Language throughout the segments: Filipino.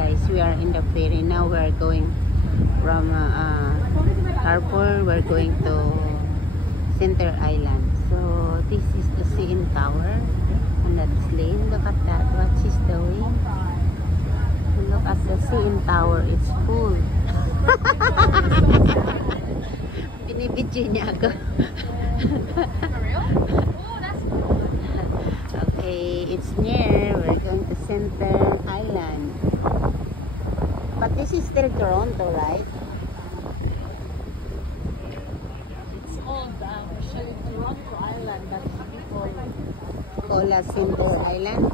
guys, we are in the ferry now. We are going from Harbour. We're going to Center Island. So this is the CN Tower on that lane. Look at that. What she's doing. Look at the CN Tower. It's full. Binibidyo niya ako. Okay, it's near. We're going to Center Island. But this is still Toronto, right? It's called actually Toronto Island, but people Call us Center Island.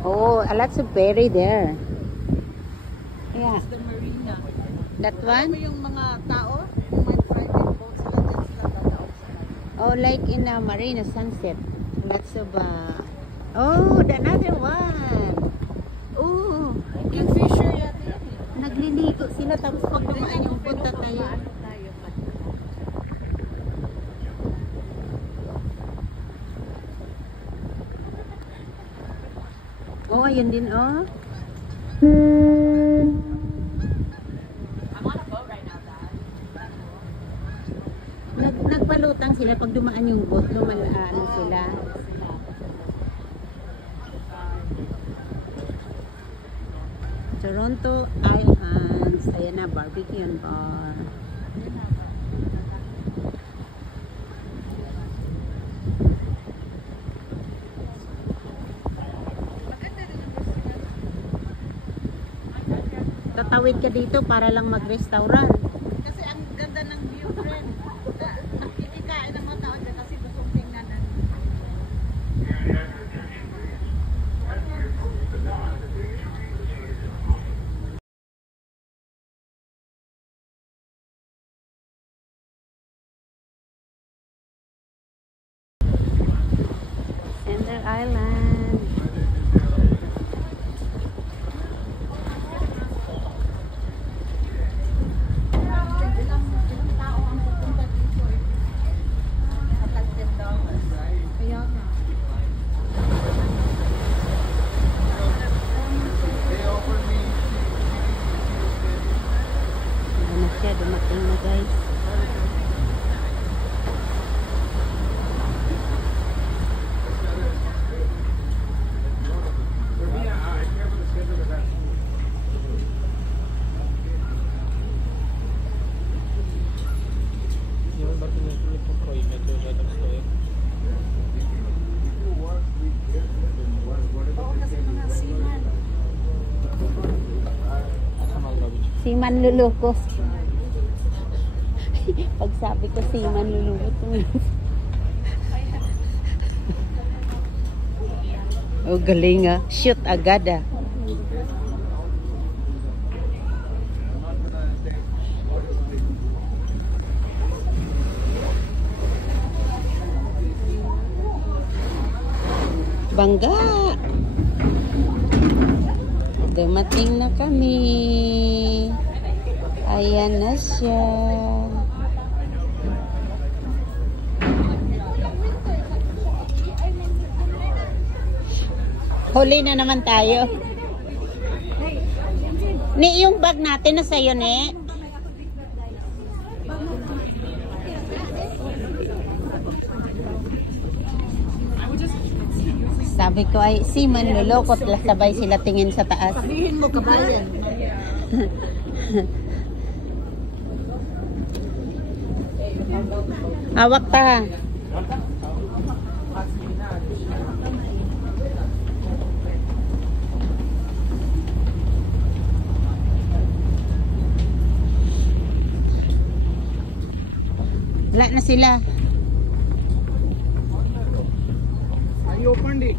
Oh, lots of ferry there. Yeah. it's the marina. That Alam one? mo yung mga tao, kung may private boats sila, dyan sila dadaan sa Oh, like in Marina Sunset. Lots of oh, another one. Oh, Kingfisher yata yun eh. nagliligo sila tapos pag dumaan yung punta tayo. Oh, ayun din oh. Nagpalutang sila pag dumaan yung boat, ano sila. Toronto Islands. Ayan na, barbecue and bar. Tatawid ka dito para lang mag-restaurant. Kasi ang ganda ng view, friend. Nakikikain ng mga tao dyan kasi gustong tingnan. Center Island. Ilang tao ang pupunta dito eh. At $10. Kaya nga. Ayan na siya, dumating na guys. Oo, kasi mga seaman. Si Manlulukos. Pag sabi ko si Manlulukos. Oh, galing ah. Shoot agad ah. Bangga! Dumating na kami. Ayan na siya. Huli na naman tayo. Ni, yung bag natin na sa'yo, ne? Sabi ko ay si Manlulukot, sabay sila tingin sa taas. Sabihin mo kabayan. Hawak ta. Wala na sila. Are you opened it?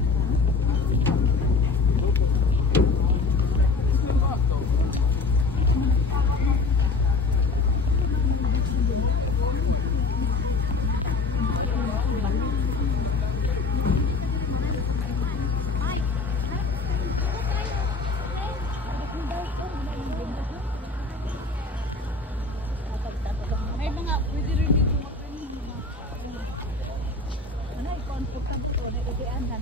May mga pwede rin dito mag-comfortable o na ideanan.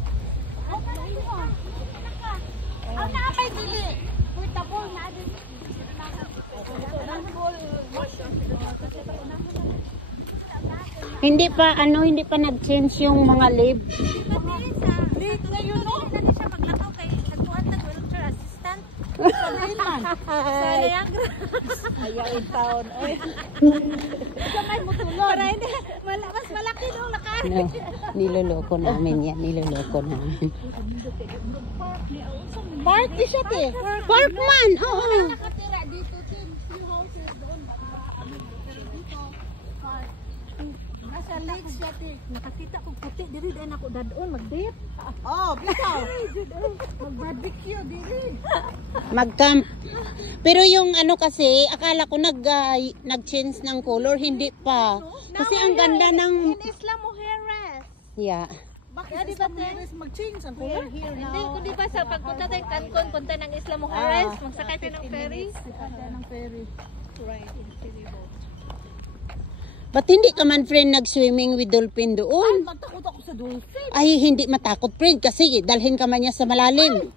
Hindi pa, hindi pa nag-change yung mga leaf. Late na yun, no? Dali siya maglakaw kay nagkuhan na wheelchair assistant. Sa Niagara. Ayaw in town. Ito may mutulog. Para hindi, mas malaki nung nakari. No, niloloko namin yan. Niloloko namin. Park di siya, te. Parkman! Oo. Nakatira dito, Tim. Few houses doon. Nasa lake siya, te. Nakakita ko puti. Diri dahil ako dadon. Mag-date. Oh, bitaw. Mag-barbecue, diri. Mag-camp. Pero yung kasi, akala ko nag-change ng color. Hindi pa. Kasi ang ganda ng... In Isla Mujeres. Yeah. Bakit di ba mag-change ang color here now? Hindi, kundi ba sa pagpunta tayo Cancun, punta ng Isla Mujeres, magsakay tayo ng ferry. Right, in ferry boat. Ba't hindi ka man, friend, nag-swimming with dolphin doon? Matakot ako sa dolphin. Ay, hindi matakot, friend, kasi dalhin ka man niya sa malalim.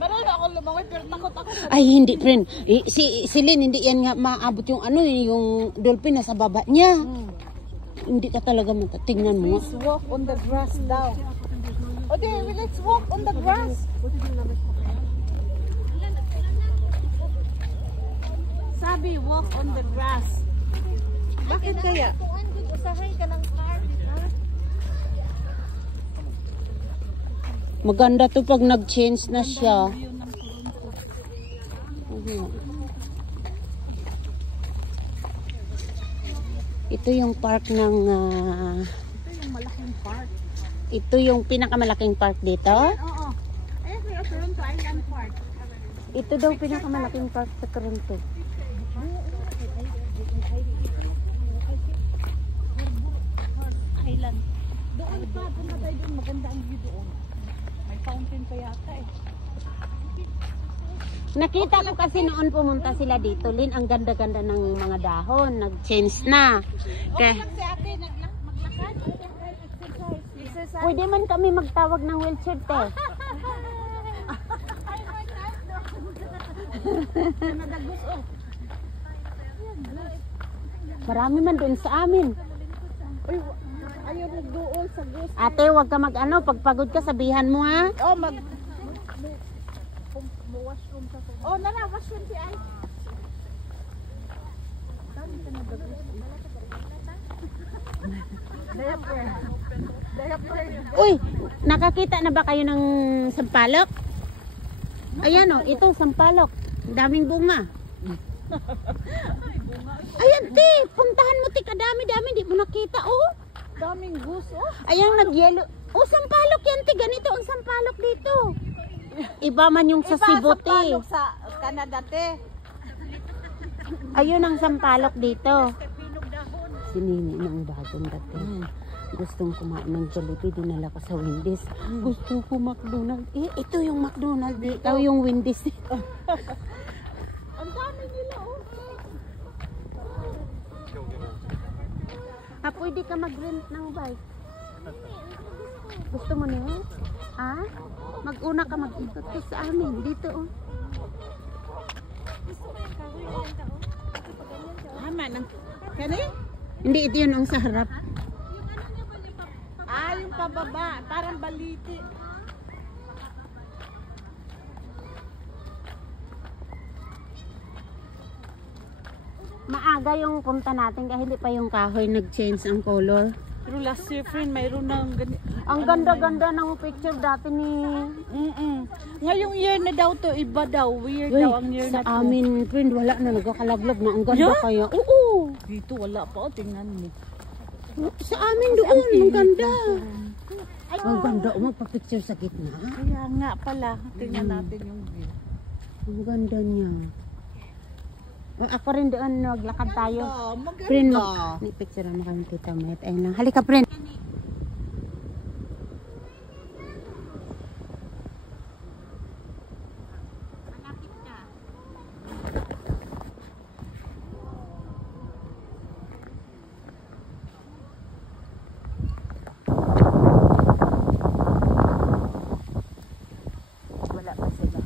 Marami ako lumangoy, pero takot ako. Ay, hindi, friend. Si Lynn, hindi yan nga maabot yung yung dolphin na sa baba niya. Hindi ka talaga tingnan mo. Let's walk on the grass daw. Okay, let's walk on the grass. Sabi, walk on the grass. Bakit kaya? Usahay ka ng car, di ba? Maganda to pag nag-change na siya. Ito yung park ng... Ito yung malaking park. ito yung pinakamalaking park dito. Oo. Ayan yung Toronto Island Park. Ito daw pinakamalaking park sa Toronto. Island. Doon pa, punta tayo doon. Maganda ang view doon. May fountain pa yata eh. Nakita ko kasi noon pumunta sila dito, Lin, ang ganda-ganda ng mga dahon, nag-change na. Okay Kaya, lang si ate, maglakad. Exercise. pwede man kami magtawag ng wheelchair, te. Nadagos oh. Marami man doon sa amin. Uy, ayaw mo doon sa ghost. Ate, wag ka pagpagod ka, sabihan mo ha. Oh, washroom sa to. Oh, nana, washroom si Ay. Saan ka nadagos? Diaper. Diaper. Uy, nakakita na ba kayo ng sampalok? Ayan o, ito sampalok. Ang daming bunga. Ayan, te, puntahan mo, te, kadami-dami, di mo nakita, oh. Daming goose, oh. Ayan, nag-yellow. Oh, sampalok yan, te, ganito ang sampalok dito. Iba man yung sa Cebu, te. Sa Canada, te. Ayun ang sampalok dito. Sinini ng bagong dating. Gustong kumain ng Jollibee, dinala ko sa Wendy's. Gusto ko McDonald's. Ito yung McDonald's. Ikaw yung Wendy's. Ang dami nila, oh. Pwede ka mag-rent ng bike. Gusto mo niya? Ha? Mag-una ka mag-ikot ka sa amin. Dito, oh. Tama nang. Kani? Hindi, ito yun ang sa harap. Ah, yung pababa. Parang baliti. Maaga yung punta natin kasi hindi pa yung kahoy nag-change ang color. Pero last year, friend, mayroon ng Ang ganda-ganda ng picture dati ni... Ngayong year na daw to, iba daw. Weird Uy, daw ang year sa na to. amin, friend, wala na nagkakalaglag na. Ang ganda Yeah? kaya. Oo. Dito, wala pa. O, tingnan mo. Sa amin doon, ang ganda. Ang ganda, magpa-picture sa gitna. Kaya nga pala. Tingnan natin yung view. Ang ganda niya. Ako rin doon, naglakad tayo. Maganda. Friend, picture mo kami tita Met. Ayun lang. Halika, friend. Wala pa sila.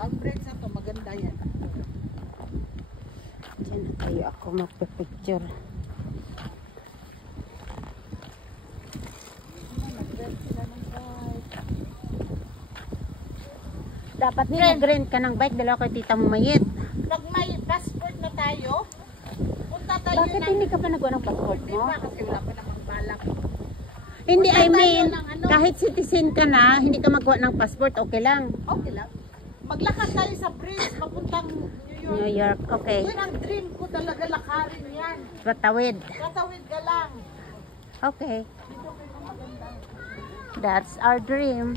ang bridge na to, maganda yan. Diyan na tayo ako magpipicture. Dapat din mag-rent ka ng bike, dalawa kay Tita Mayit. Pag may passport na tayo, punta tayo Bakit ng... hindi ka pa nagawa ng passport Di mo? ba? Kasi wala pa namang balak. Hindi, I Punta tayo mean, ng ano? kahit citizen ka na, hindi ka magawa ng passport, okay lang. Okay lang. Maglakad tayo sa bridge, papuntang New York. New York, okay. Yun ang dream ko talaga, lakarin yan. Patawid. Tatawid ka lang. Okay. That's our dream.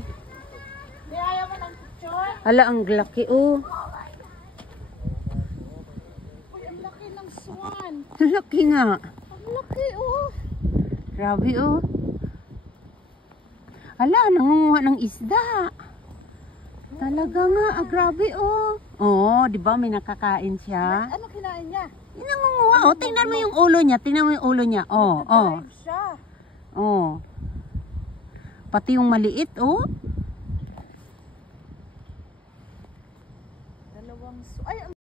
Di ayaw mo ng picture? Ala, ang laki, oh. Uy, ang laki ng swan. Ang laki nga. Ang laki, oh. Grabe, oh. Ala, nangunguha ng isda. Talaga nga, grabe, oh. Oo, di ba may nakakain siya? Ano kinain niya? Nangunguha, oh. Tingnan mo yung ulo niya. Tingnan mo yung ulo niya. Oh, oh. Drive siya. Oh. Pati yung maliit, oh. Dalawang ay, ang